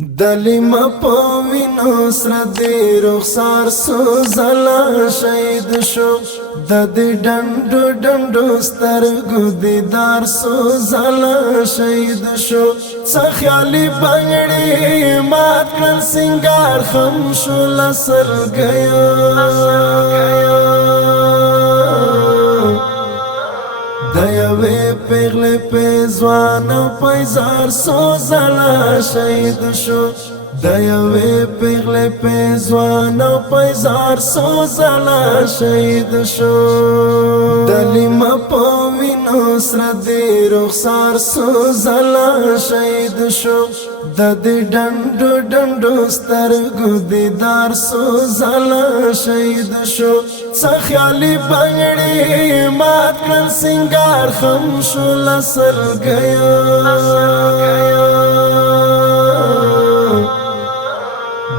دلیم پوینو سر دی رخسار سوزلا شهید شو ددی ډنډو ډنډو سترګو دیدار سوزلا شهید شو سخیالی بنگړي مات کړ سنگار خم شو لسر گیا دیوی پیغلی پیزوان پیزار سوزلا شهید شو دیوی پیغلی پیزوان پیزار سوزلا شهید شو دلیم پوینو سر دی رخسار سوزلا شهید شو ددی ډنډو ډنډو سترګو دیدار سوزلا شهید شو سخیالی بنگړي مات کړ سنگار خم شو لسر گیا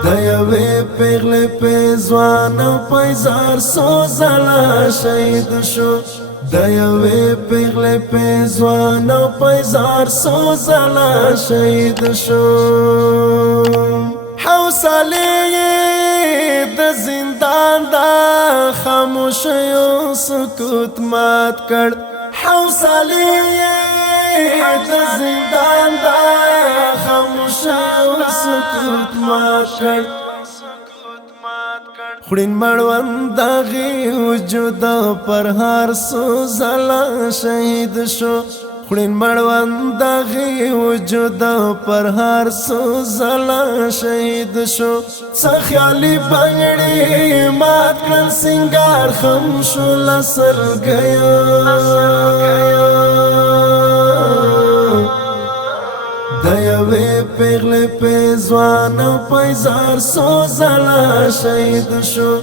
دیوی پیغلی پیزوان پیزار سوزلا شهید شو دیوی پیغلی پیزوان پیزار سوزلا شهید شو حوصله د زندان دا خاموشیو سکوت مات کړ حوصله د زندان دا خاموشیو سکوت مات کړ خړین مړوند دغه وجود پر هر سوزلا شهید شو خړین مړوند دغه وجود پر هر سوزلا شهید شو سخیالی بنگړي مات کړ سنگار خم شو لسر گیا دیوی پیغلی پیزوان پیزار سوزلا شهید شو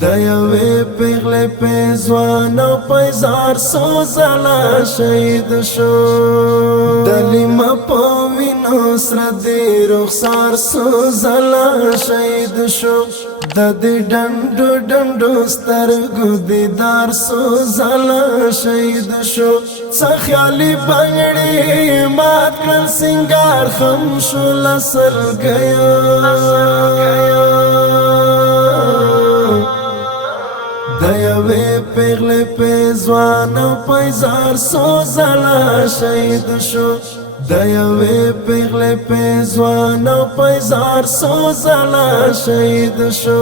دیوی پیغلی پیزوان پیزار سوزلا شهید شو دلیم پوینو سر دی رخسار سوزلا شهید شو ددی ډنډو ډنډو سترګو دیدار سوزلا شهید شو سخیالی بنگړي مات کړ سنگار خم شو لسر گیا دیوی پیغلی پیزوان پیزار سوزلا شهید شو دیوی پیغلی پیزوان پیزار سوزلا شهید شو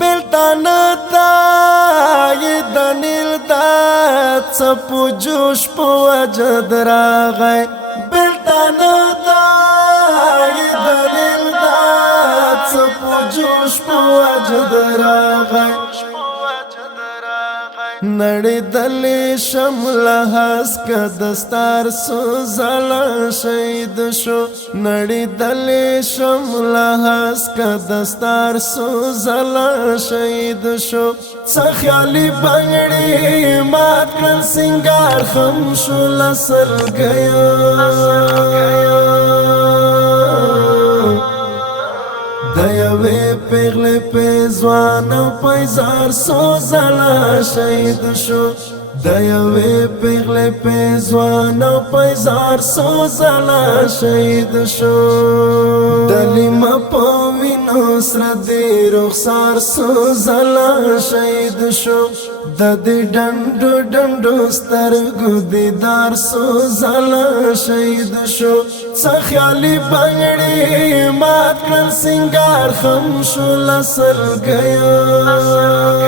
بلتان دای دنیل دا چپو جوش پو وجد راغی بلتان دای دنیل دا چپو جوش پو وجد راغی نړۍ دلې شمل هسک دستار سوزلا شهید شو نړۍ دلې شمل هسک دستار سوزلا شهید شو سخیالی بنگړي مات کړ سنگار خم شو لسر گیا دیوی پیغلی پیزوان پیزار سوزلا شهید شو دیوی پیغلی پیزوان پیزار سوزلا شهید شو دلیم پوینو سر دی رخسار سوزلا شهید شو ددی ډنډو ډنډو سترګو دیدار سوزلا شهید شو سخیالی بنگړي مات کړ سنگار خم شو لسر گیا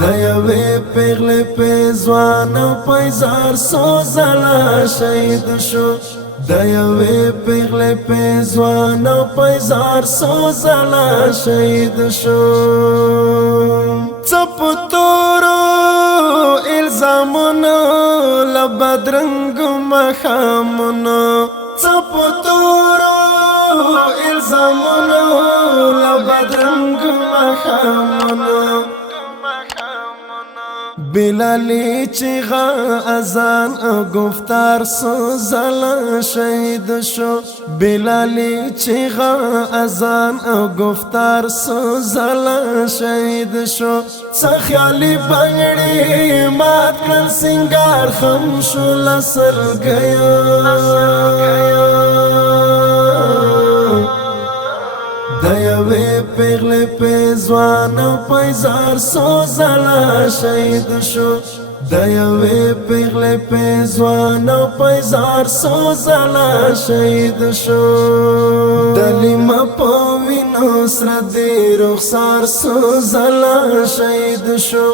دیوی پیغلی پیزوان پیزار سوزلا شهید شو دیوی پیغلی پیزوان پیزار سوزلا شهید شو چپو تورو الزامونو لبدرنگ مخامونو چپو تورو الزامونو لبدرنگ مخامونو بلالی چیغا اذان او گفتار سوزلا شهید شو بلالی چیغا اذان او گفتار سوزلا شهید شو سخیالی بنگڑی مات کر سنگار خم شو لسر گیا دیوی پیغلی پیزوان او پیزار سوزلا شهید شو دیوی پیغلی پیزوان او پیزار سوزلا شهید شو دلیم پاوینو سردی رخسار سوزلا شهید شو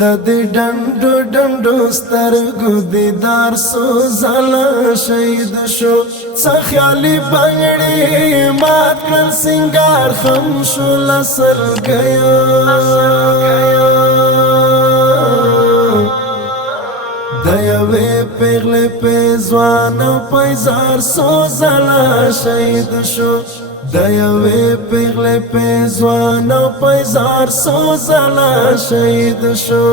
ددی ڈنڈو ڈنڈو سترگو دیدار سوزلا شهید شو سخیالی بنگڑی مات کر سنگار خم شو لسر گیا دیوی پیغلی پیزوان او پیزار سوزلا شهید شو دیوی پیغلی پیزوان او پیزار سوزلا شهید شو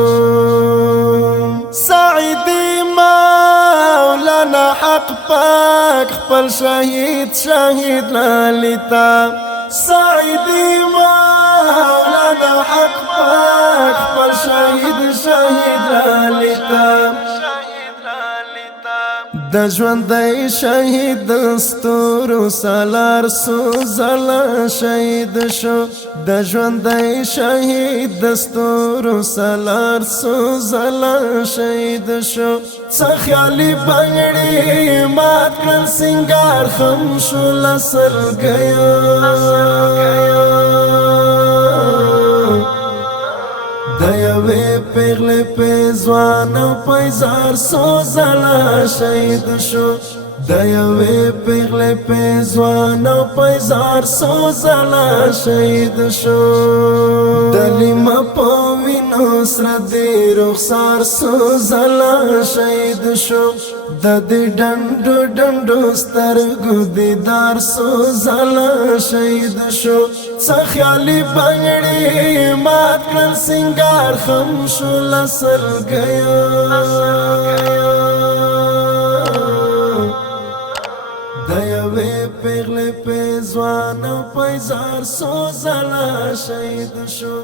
سعیدی مولانا حق پاک خپل شهید لالیتا سعیدی مولانا حق پاک خپل شهید لالیتا د ژوندۍ شهید دستور سالار سوزلا شهید شو د ژوندۍ شهید دستور سالار سوزلا شهید شو سخیالی بنگڑی مات کر سنگار خم شو لسر گیا دیوی پیغلی پیزوان او پیزار سوزلا شهید شو دیوی پیغلی پیزوان او پیزار سوزلا شهید شو دلیم پاوینو سردی رخسار سوزلا شهید شو ددی ڈنڈو ڈنڈو سترگو دیدار سوزلا شهید شو سخیالی بنگڑی مات کر سنگار خم شو لسر گیا دیوی پیغلی پیزوان او پیزار سوزلا شهید شو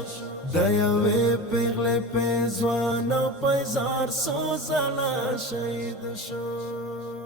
دیوی پیغلی پیزوان او پیزار سوزلا شهید شو